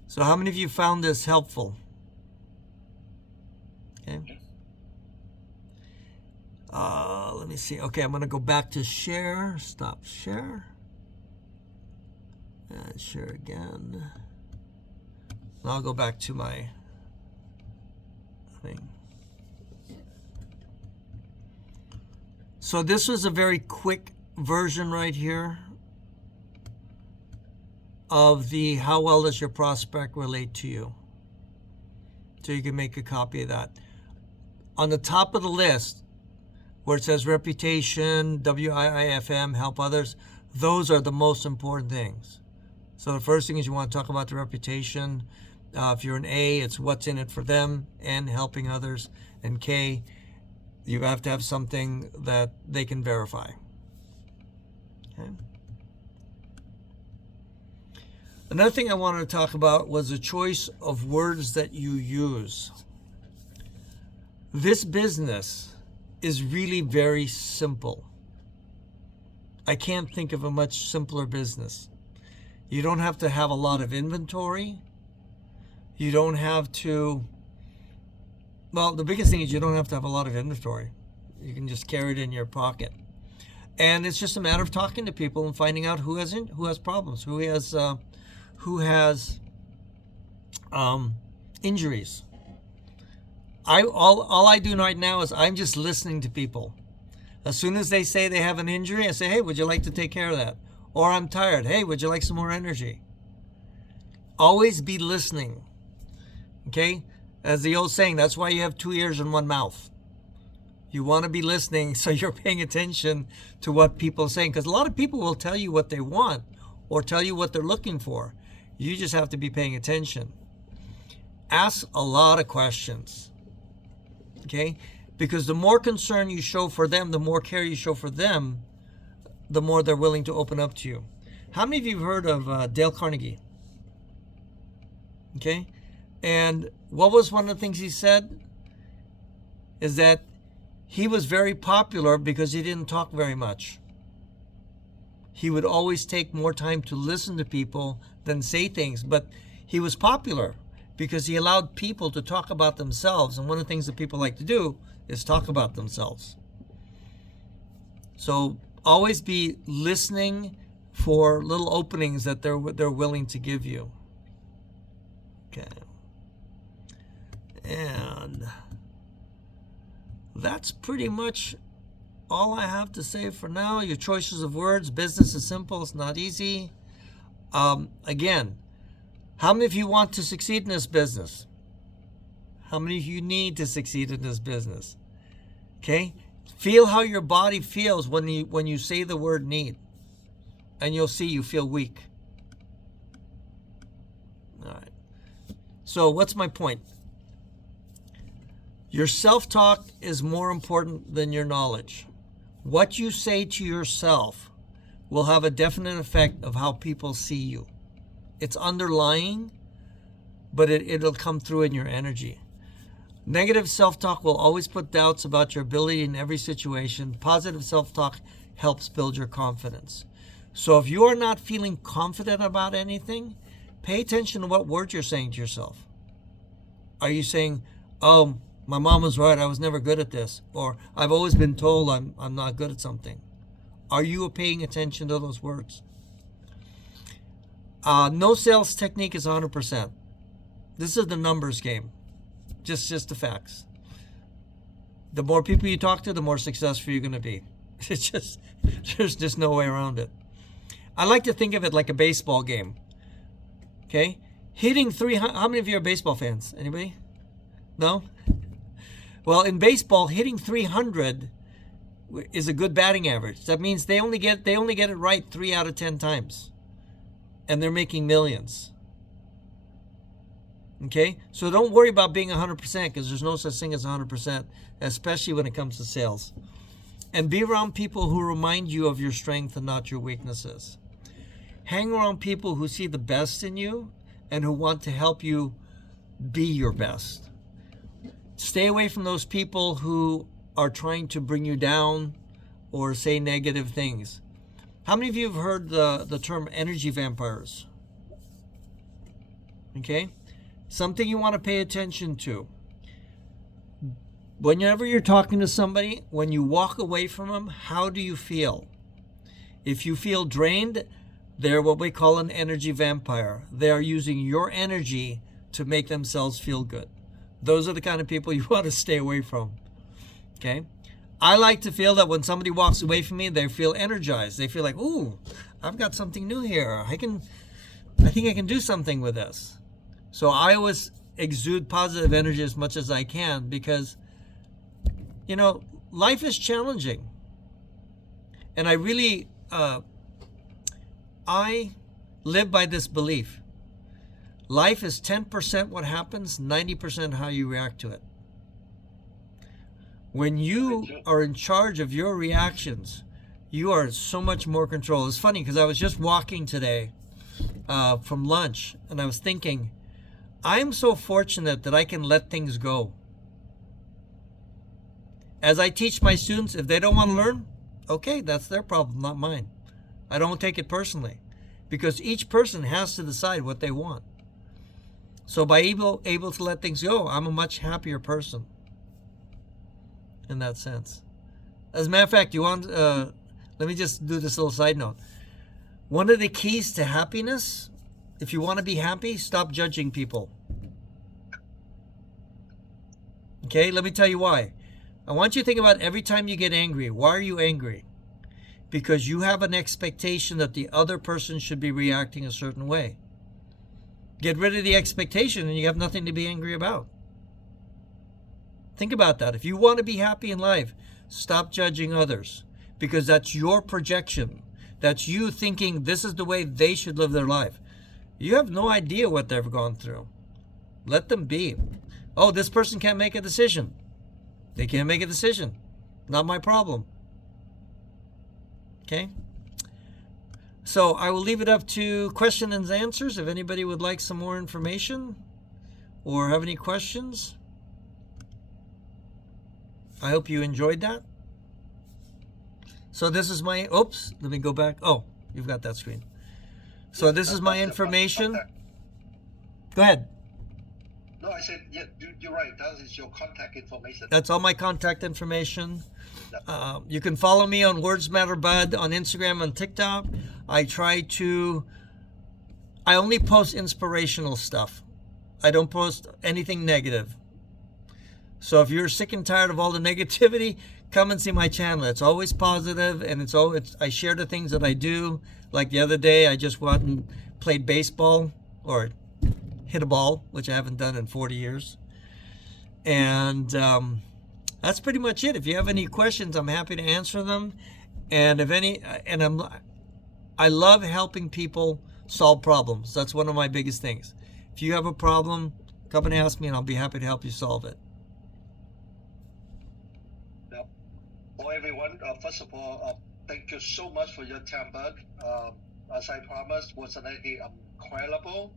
So how many of you found this helpful? Okay. Let me see. Okay, I'm going to go back to share. Stop share. And share again. And I'll go back to my thing. So this was a very quick version right here of the how well does your prospect relate to you. So you can make a copy of that. On the top of the list, where it says reputation, WIIFM, help others, those are the most important things. So the first thing is you want to talk about the reputation. If you're an A, it's what's in it for them, N, helping others, and K, you have to have something that they can verify. Okay. Another thing I wanted to talk about was the choice of words that you use. This business is really very simple. I can't think of a much simpler business. You don't have to have a lot of inventory. You don't have to, well, the biggest thing is you don't have to have a lot of inventory. You can just carry it in your pocket. And it's just a matter of talking to people and finding out who has problems, who has injuries. All I do right now is I'm just listening to people. As soon as they say they have an injury, I say, hey, would you like to take care of that? Or I'm tired. Hey, would you like some more energy? Always be listening. Okay? As the old saying, that's why you have 2 ears and 1 mouth. You want to be listening so you're paying attention to what people are saying. Because a lot of people will tell you what they want or tell you what they're looking for. You just have to be paying attention. Ask a lot of questions. Okay? Because the more concern you show for them, the more care you show for them, the more they're willing to open up to you. How many of you have heard of Dale Carnegie? Okay? And what was one of the things he said? Is that he was very popular because he didn't talk very much. He would always take more time to listen to people than say things. But he was popular because he allowed people to talk about themselves. And one of the things that people like to do is talk about themselves. So always be listening for little openings that they're willing to give you. Okay. And that's pretty much all I have to say for now. Your choices of words. Business is simple. It's not easy. Again, how many of you want to succeed in this business? How many of you need to succeed in this business? Okay? Feel how your body feels when you say the word need. And you'll see you feel weak. All right. So what's my point? Your self-talk is more important than your knowledge. What you say to yourself will have a definite effect of how people see you. It's underlying, but it'll come through in your energy. Negative self-talk will always put doubts about your ability in every situation. Positive self-talk helps build your confidence. So if you are not feeling confident about anything, pay attention to what words you're saying to yourself. Are you saying, oh, my mom was right, I was never good at this. Or I've always been told I'm not good at something. Are you paying attention to those words? No sales technique is 100%. This is the numbers game. Just the facts. The more people you talk to, the more successful you're going to be. It's just, there's just no way around it. I like to think of it like a baseball game. Okay? Hitting 300, how many of you are baseball fans? Anybody? No? Well, in baseball, hitting 300 is a good batting average. That means they only get it right 3 out of 10 times. And they're making millions. Okay? So don't worry about being 100% because there's no such thing as 100%, especially when it comes to sales. And be around people who remind you of your strength and not your weaknesses. Hang around people who see the best in you and who want to help you be your best. Stay away from those people who are trying to bring you down or say negative things. How many of you have heard the term energy vampires? Okay? Something you want to pay attention to. Whenever you're talking to somebody, when you walk away from them, how do you feel? If you feel drained, they're what we call an energy vampire. They are using your energy to make themselves feel good. Those are the kind of people you want to stay away from. Okay? I like to feel that when somebody walks away from me, they feel energized. They feel like, ooh, I've got something new here. I think I can do something with this. So I always exude positive energy as much as I can because, you know, life is challenging. And I really, I live by this belief. Life is 10% what happens, 90% how you react to it. When you are in charge of your reactions, you are in so much more control. It's funny because I was just walking today from lunch and I was thinking, I'm so fortunate that I can let things go. As I teach my students, if they don't want to learn, okay, that's their problem, not mine. I don't take it personally because each person has to decide what they want. So by able to let things go, I'm a much happier person in that sense. As a matter of fact, let me just do this little side note. One of the keys to happiness, if you want to be happy, stop judging people. Okay, let me tell you why. I want you to think about every time you get angry. Why are you angry? Because you have an expectation that the other person should be reacting a certain way. Get rid of the expectation and you have nothing to be angry about. Think about that. If you want to be happy in life, stop judging others, because that's your projection. That's you thinking this is the way they should live their life. You have no idea what they've gone through. Let them be. Oh, this person can't make a decision. They can't make a decision. Not my problem. Okay? So I will leave it up to question and answers if anybody would like some more information or have any questions. I hope you enjoyed that. So this is my, oops, let me go back. Oh, you've got that screen. So this is my information. Go ahead. No, I said, yeah, you're right. That is your contact information. That's all my contact information. You can follow me on Words Matter Bud on Instagram and TikTok. I only post inspirational stuff. I don't post anything negative. So if you're sick and tired of all the negativity, come and see my channel. It's always positive, and I share the things that I do. Like the other day, I just went and played baseball or hit a ball, which I haven't done in 40 years. And that's pretty much it. If you have any questions, I'm happy to answer them. And I love helping people solve problems. That's one of my biggest things. If you have a problem, come and ask me, and I'll be happy to help you solve it. Well, everyone, first of all, thank you so much for your time, Bud. As I promised, was really incredible.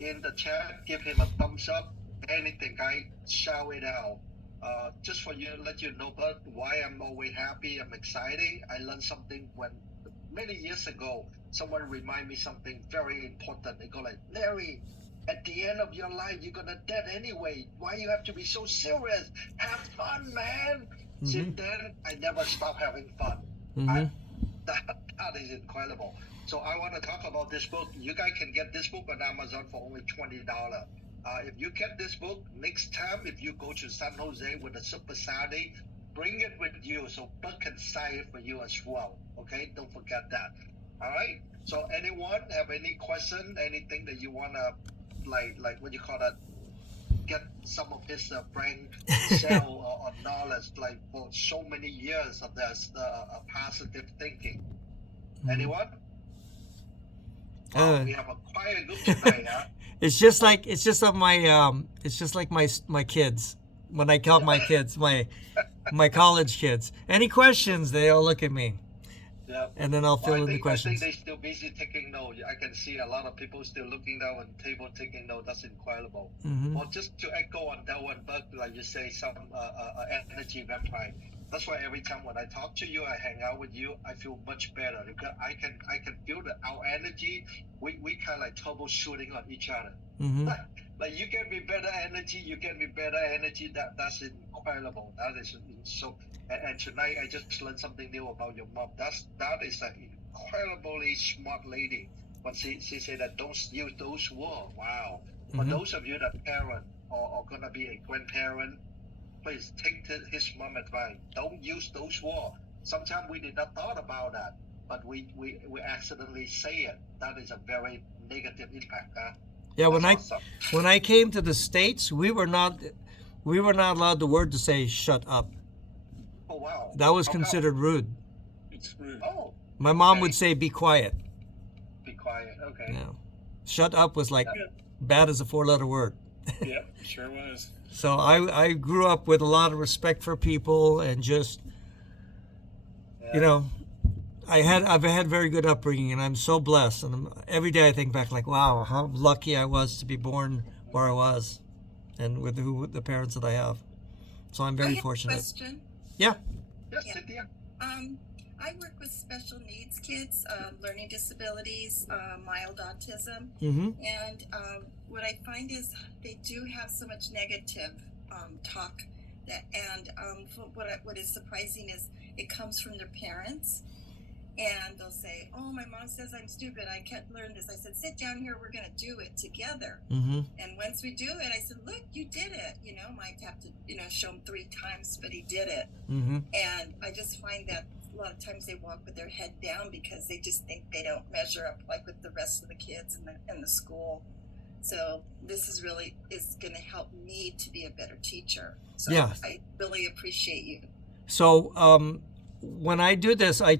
In the chat, give him a thumbs up. Anything, guys, shout it out. Just for you, let you know, Bud, why I'm always happy, I'm excited. I learned something when many years ago, someone reminded me something very important. They go like, Larry, at the end of your life, you're gonna dead anyway. Why you have to be so serious? Have fun, man. Mm-hmm. Since then, I never stop having fun. Mm-hmm. That is incredible. So I want to talk about this book. You guys can get this book on Amazon for only $20. If you get this book, next time if you go to San Jose with a Super Saturday, bring it with you so Bud can sign it for you as well. Okay, don't forget that. All right. So anyone have any question, anything that you wanna like what you call that? Get some of his brain cell or knowledge, like for so many years of this positive thinking. Anyone? We have a quiet group tonight, huh? It's just like my kids. When I count my kids, my college kids. Any questions? They all look at me. Yeah. And then I'll fill in the questions. I think they're still busy taking notes. I can see a lot of people still looking down on the table taking notes. That's incredible. Mm-hmm. Well, just to echo on that one, but like you say, some energy vampire. That's why every time when I talk to you, I hang out with you, I feel much better because I can feel that our energy. We kind of like troubleshooting on each other. Mm-hmm. Like you get me better energy, you get me better energy. That's incredible. That is so. And tonight I just learned something new about your mom. That is an incredibly smart lady. When she said that don't use those words. Wow. Mm-hmm. For those of you that parent or gonna be a grandparent, please take his mom advice. Don't use those words. Sometimes we did not thought about that, but we accidentally say it. That is a very negative impact. Yeah, That's awesome. when I came to the States, we were not allowed the word to say shut up. Oh wow. That was considered rude. It's rude. Oh. My mom Okay. would say be quiet. Be quiet. Okay. Yeah. Shut up was like bad as a 4-letter word. Yep, sure was. So I grew up with a lot of respect for people and just, you know, I've had very good upbringing, and I'm so blessed. And every day I think back like, wow, how lucky I was to be born where I was, and with the parents that I have. So I'm very fortunate. Question. Yeah. Yes, Yeah. Cynthia. I work with special needs kids, learning disabilities, mild autism, Mm-hmm. and what I find is they do have so much negative talk that, and what is surprising is it comes from their parents, and they'll say, "Oh, my mom says I'm stupid. I can't learn this." I said, "Sit down here. We're going to do it together." Mm-hmm. And once we do it, I said, "Look, you did it." Might have to, show him 3 times, but he did it. Mm-hmm. And I just find that a lot of times they walk with their head down because they just think they don't measure up like with the rest of the kids in the school. So this is going to help me to be a better teacher. So Yeah. I really appreciate you. So when I do this, I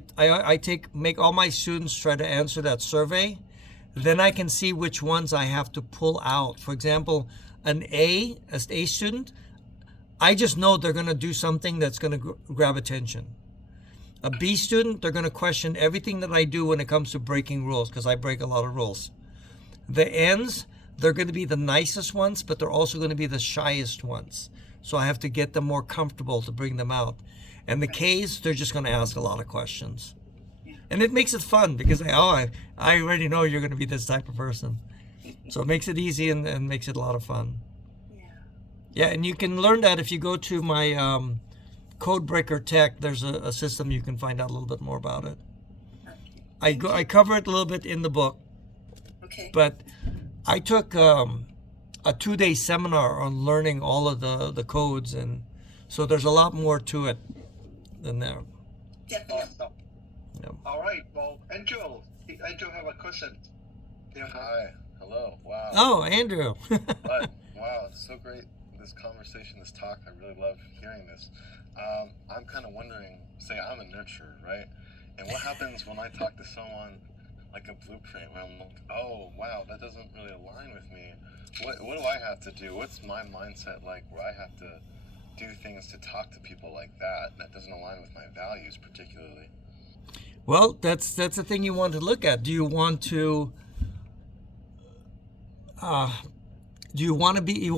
make all my students try to answer that survey. Then I can see which ones I have to pull out. For example, an A student, I just know they're going to do something that's going to grab attention. A B student, they're going to question everything that I do when it comes to breaking rules, because I break a lot of rules. The N's, they're going to be the nicest ones, but they're also going to be the shyest ones. So I have to get them more comfortable to bring them out. And the K's, they're just going to ask a lot of questions. And it makes it fun because I already know you're going to be this type of person. So it makes it easy and makes it a lot of fun. Yeah, and you can learn that if you go to my Codebreaker Tech. There's a system you can find out a little bit more about it. I cover it a little bit in the book. Okay. But I took a 2-day seminar on learning all of the codes, and so there's a lot more to it than that. Definitely. Awesome. Yeah. All right. Well, Andrew have a question. Yeah. Hi. Hello. Wow. Oh, Andrew. But, wow, it's so great, this conversation, this talk. I really love hearing this. I'm kind of wondering, say I'm a nurturer, right? And what happens when I talk to someone like a blueprint where I'm like, oh, wow, that doesn't really align with me. What do I have to do? What's my mindset like where I have to do things to talk to people like that doesn't align with my values particularly? Well, that's the thing you want to look at. Do you want to be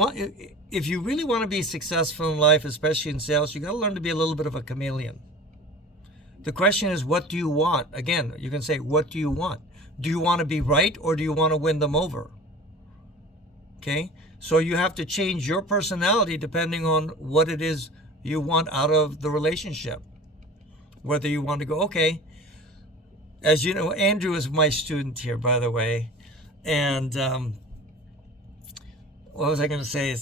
if you really want to be successful in life, especially in sales, you got to learn to be a little bit of a chameleon. The question is, what do you want? Again, you can say, what do you want? Do you want to be right, or do you want to win them over? Okay, so you have to change your personality depending on what it is you want out of the relationship. Whether you want to go, okay, as you know, Andrew is my student here, by the way, and what was I going to say?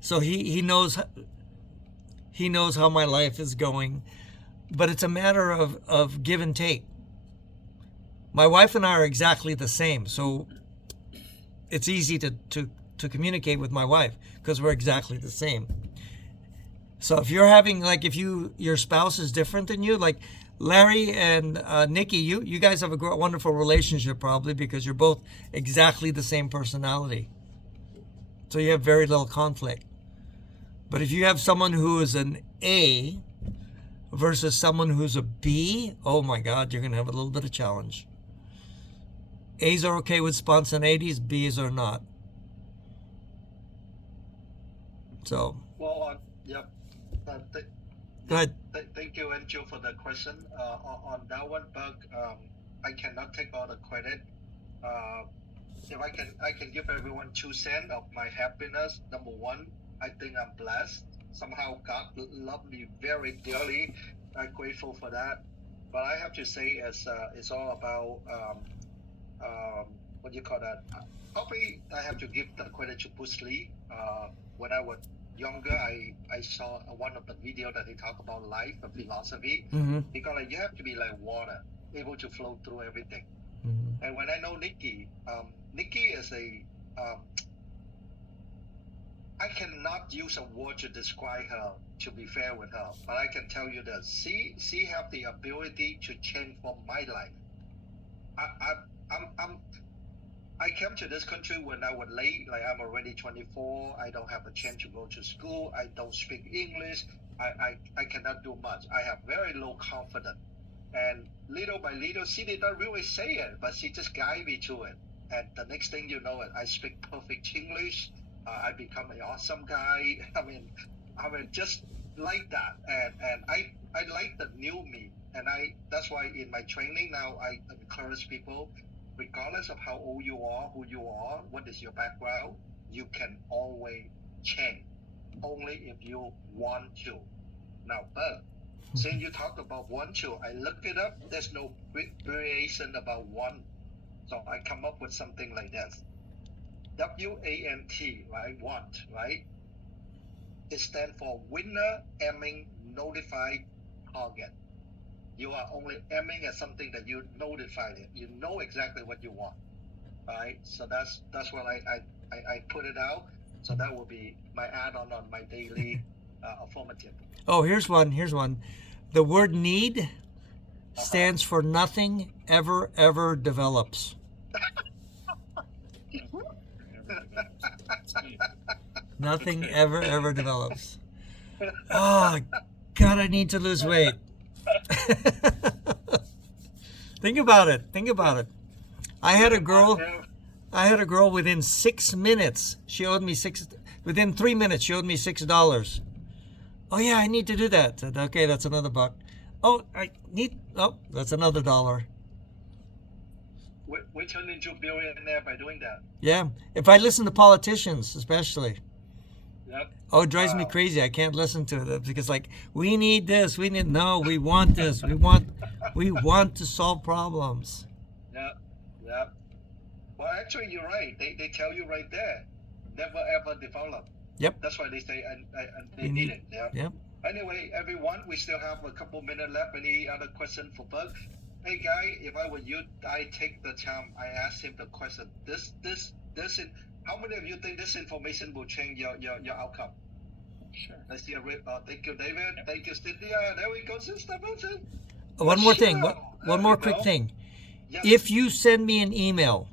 So he knows how my life is going, but it's a matter of give and take. My wife and I are exactly the same, so it's easy to communicate with my wife because we're exactly the same. So if you're having, like, your spouse is different than you, like Larry and Nikki, you guys have a wonderful relationship probably because you're both exactly the same personality. So you have very little conflict. But if you have someone who is an A versus someone who's a B, oh my God, you're going to have a little bit of challenge. A's are okay with spontaneities, B's are not. So. Well, yep. Go ahead. Thank you, Andrew, for the question. On that one, Buck, I cannot take all the credit. If I can give everyone 2 cents of my happiness. Number one, I think I'm blessed. Somehow God loved me very dearly. I'm grateful for that. But I have to say, it's all about what do you call that? Probably I have to give the credit to Bruce Lee. When I was younger, I saw one of the video that he talked about life, the philosophy. Mm-hmm. He got like, you have to be like water, able to flow through everything. Mm-hmm. And when I know Nikki, Nikki is I cannot use a word to describe her, to be fair with her, but I can tell you that she have the ability to change for my life. I came to this country when I was late, like I'm already 24, I don't have a chance to go to school, I don't speak English, I cannot do much. I have very low confidence. And little by little, she did not really say it, but she just guided me to it. And the next thing you know, I speak perfect English. I become an awesome guy. I mean, just like that. And I like the new me. And that's why in my training now, I encourage people, regardless of how old you are, who you are, what is your background, you can always change. Only if you want to. Now, but since you talked about want to, I looked it up. There's no variation about want. So I come up with something like this. WANT, right? Want, right? It stands for winner aiming notified target. You are only aiming at something that you notified it. You know exactly what you want. right? So that's what I put it out. So that will be my add-on on my daily formative. Oh, here's one. Here's one. The word need stands for nothing ever develops. Nothing ever develops. Oh, God, I need to lose weight. Think about it. Think about it. I had a girl within 6 minutes. She owed me within 3 minutes, she owed me $6. Oh yeah, I need to do that. Said, okay, that's another buck. Oh, that's another $1. We turn into a billionaire by doing that. Yeah. If I listen to politicians, especially. Yep. Oh, it drives me crazy. I can't listen to it because like we need this, we want this, we want to solve problems. Yeah. Well, actually, you're right. They tell you right there, never ever develop. Yep. That's why they say and they need it. Yeah. Yep. Anyway, everyone, we still have a couple minutes left. Any other question for Bug? Hey, guy, if I were you, I take the time. I ask him the question. This. How many of you think this information will change your outcome? Sure. Let's see. Thank you, David. Thank you, Cynthia. There we go, Sister Wilson. One more thing. Sure. One more quick thing. Yes. If you send me an email,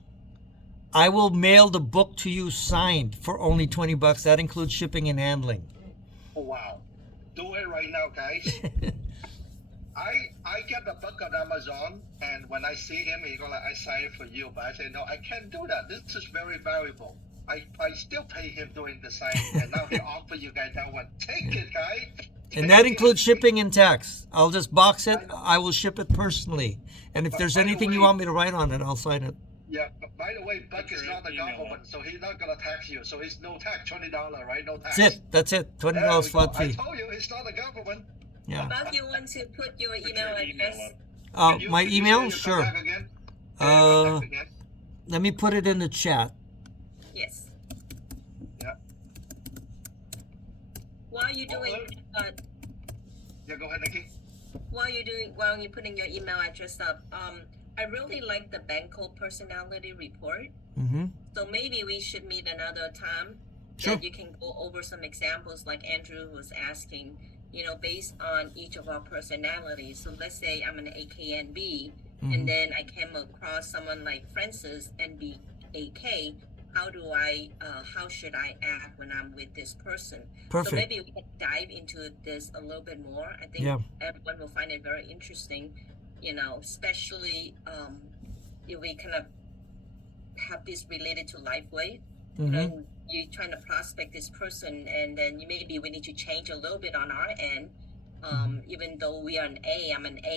I will mail the book to you signed for only $20. That includes shipping and handling. Oh, wow. Do it right now, guys. I get the book on Amazon, and when I see him, he go like, I sign it for you. But I say, no, I can't do that. This is very valuable. I still pay him doing the sign, and now he offer you guys that one. Take it, guys. And that includes shipping and tax. I'll just box it. I will ship it personally. And if there's anything you want me to write on it, I'll sign it. Yeah, but by the way, Buck is not the Email government, so he's not gonna tax you. So it's no tax, $20, right? No tax. That's it. There $20 we flat go. I fee. told you, it's not the government. Yeah. Bob, you want to put your email address? Can you- My can you email? say your Sure. contact again? Say your contact again. Let me put it in the chat. Yes. Yeah. While you're doing, Yeah, go ahead, Nikki. while you're putting your email address up, I really like the Banco personality report. Mm-hmm. So maybe we should meet another time Sure. that you can go over some examples like Andrew was asking, based on each of our personalities. So let's say I'm an AKNB, and then I came across someone like Francis NB how should I act when I'm with this person? Perfect. So maybe we can dive into this a little bit more. I think everyone will find it very interesting, especially if we kind of have this related to Lifewave. Mm-hmm. You're trying to prospect this person, and then maybe we need to change a little bit on our end. Even though we are an A, I'm an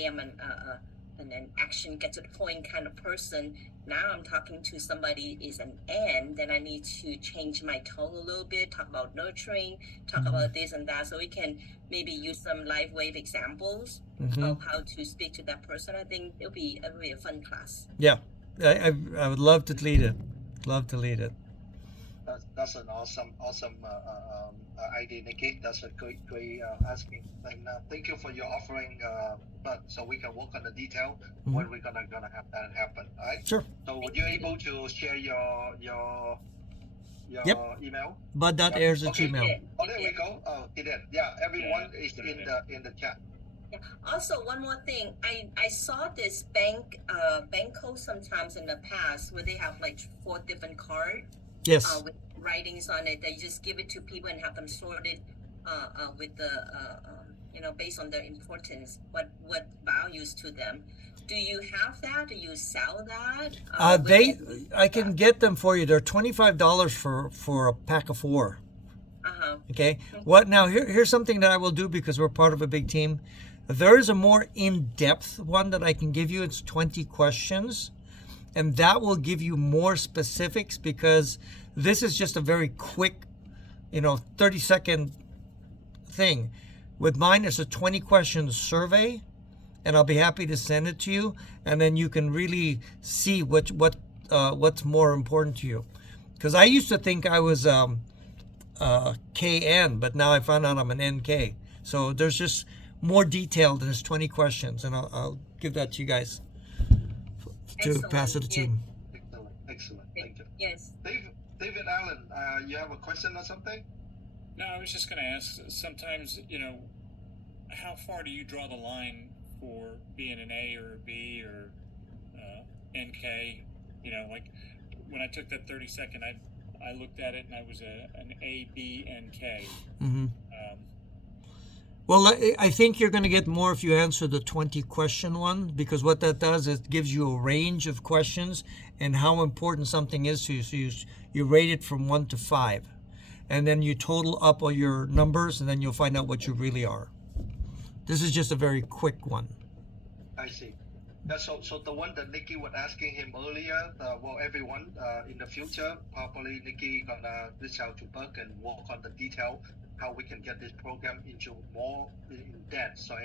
action get to the point kind of person. Now I'm talking to somebody is an N, then I need to change my tone a little bit, talk about nurturing, talk about this and that, so we can maybe use some Lifewave examples of how to speak to that person. I think it'll be a fun class. Yeah. I would love to lead it. Love to lead it. That's an awesome idea, Nikki. That's a great asking. And thank you for your offering. But so we can work on the detail when we're gonna have that happen. All right. Sure. So would you able to share your email? Bud.airs at Okay. Gmail. Oh, there we go. Oh, it did. Yeah, everyone is in the chat. Yeah. Also, one more thing, I saw this Banco sometimes in the past where they have like 4 different cards. Yes. With writings on it, that you just give it to people and have them sorted with the based on their importance, what values to them. Do you have that? Do you sell that? I can get them for you. They're $25 for a pack of 4. Okay. What now? Here's something that I will do because we're part of a big team. There is a more in-depth one that I can give you. It's 20 questions. And that will give you more specifics because this is just a very quick, 30-second thing. With mine, it's a 20 questions survey, and I'll be happy to send it to you. And then you can really see what's more important to you. Because I used to think I was KN, but now I found out I'm an NK. So there's just more detail. There's 20 questions, and I'll give that to you guys to pass to the team. Excellent. Yes. David Allen, you have a question or something? No, I was just going to ask. Sometimes, how far do you draw the line for being an A or a B or NK? Like when I took that 30-second, I looked at it and I was an A, B, NK. Mm-hmm. Well, I think you're going to get more if you answer the 20 question one, because what that does is it gives you a range of questions and how important something is to you. So you rate it from 1 to 5, and then you total up all your numbers, and then you'll find out what you really are. This is just a very quick one. I see. Yeah, so the one that Nikki was asking him earlier, well, everyone in the future, probably Nikki gonna reach out to Buck and work on the detail how we can get this program into more in depth, so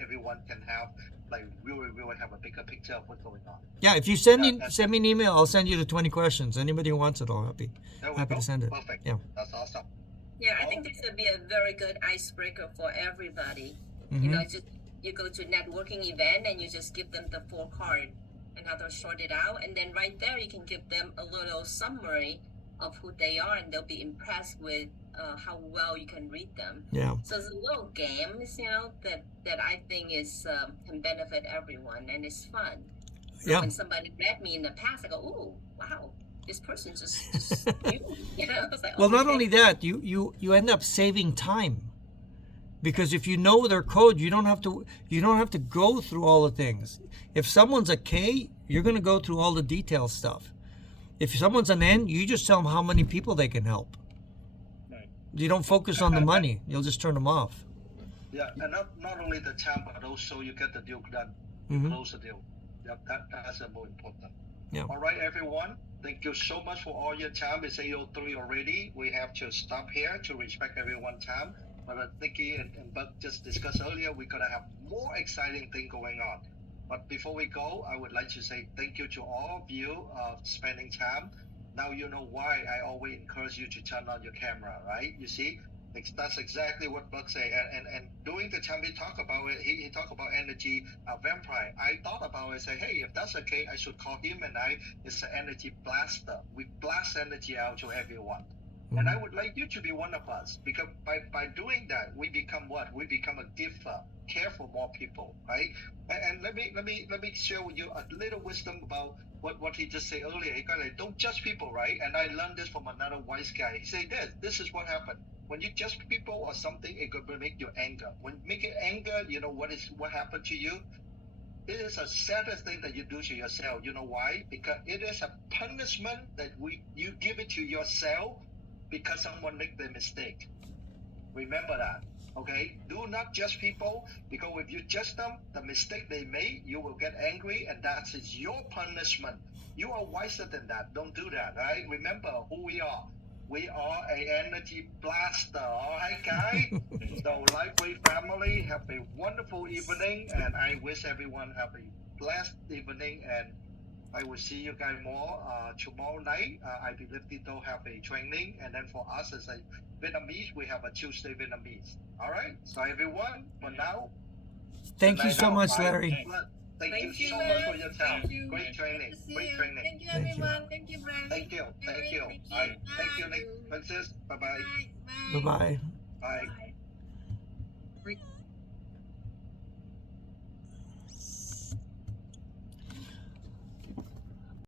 everyone can have like really have a bigger picture of what's going on. Yeah, if you send me an email, I'll send you the 20 questions. Anybody who wants it, I'll happy to send it. Perfect. Yeah. That's awesome. Yeah, I think this would be a very good icebreaker for everybody. Mm-hmm. Just you go to networking event and you just give them the 4 card and how to sort it out, and then right there you can give them a little summary of who they are, and they'll be impressed with how well you can read them. Yeah. So it's a little games, that I think is can benefit everyone, and it's fun. Yeah. When somebody read me in the past, I go, "Ooh, wow, this person just knew." It's like, Well, not okay. only that, you end up saving time, because if you know their code, you don't have to go through all the things. If someone's a K, you're going to go through all the detailed stuff. If someone's an N, you just tell them how many people they can help. Right. You don't focus on the money. You'll just turn them off. Yeah, and not only the time, but also you get the deal done. Mm-hmm. Close the deal. Yep, that's more important. Yeah. All right, everyone. Thank you so much for all your time. It's 8:03 already. We have to stop here to respect everyone's time. But Nikki and Buck just discussed earlier, we're going to have more exciting thing going on. But before we go, I would like to say thank you to all of you spending time. Now you know why I always encourage you to turn on your camera, right? You see, that's exactly what Buck say. And during the time he talked about it, he talked about energy vampire. I thought about it, say, hey, if that's okay, I should call him and it's an energy blaster. We blast energy out to everyone. And I would like you to be one of us, because by doing that, we become what? We become a giver, care for more people, right? And let me share with you a little wisdom about what he just said earlier. He got like, don't judge people, right? And I learned this from another wise guy. He said this is what happened. When you judge people or something, it could make you anger. When you make it anger, you know what happened to you? It is a saddest thing that you do to yourself. You know why? Because it is a punishment that you give it to yourself because someone make the mistake. Remember that, okay? Do not judge people, because if you judge them, the mistake they made, you will get angry, and that is your punishment. You are wiser than that. Don't do that, right? Remember who we are. We are a energy blaster, all right, guys? So Lifewave family, have a wonderful evening, and I wish everyone have a blessed evening, and I will see you guys more tomorrow night. I believe Tito have a training, and then for us as a Vietnamese, we have a Tuesday Vietnamese. All right. So everyone, for now. Thank you so much, Larry. Thank you so much for your time. Thank you. Great training. Great training. Thank you, Thank you. everyone. Thank you, Brian. Thank you. Thank you. All right. Thank you, Nick. Francis. Bye-bye. Bye. Bye-bye. Bye. Bye.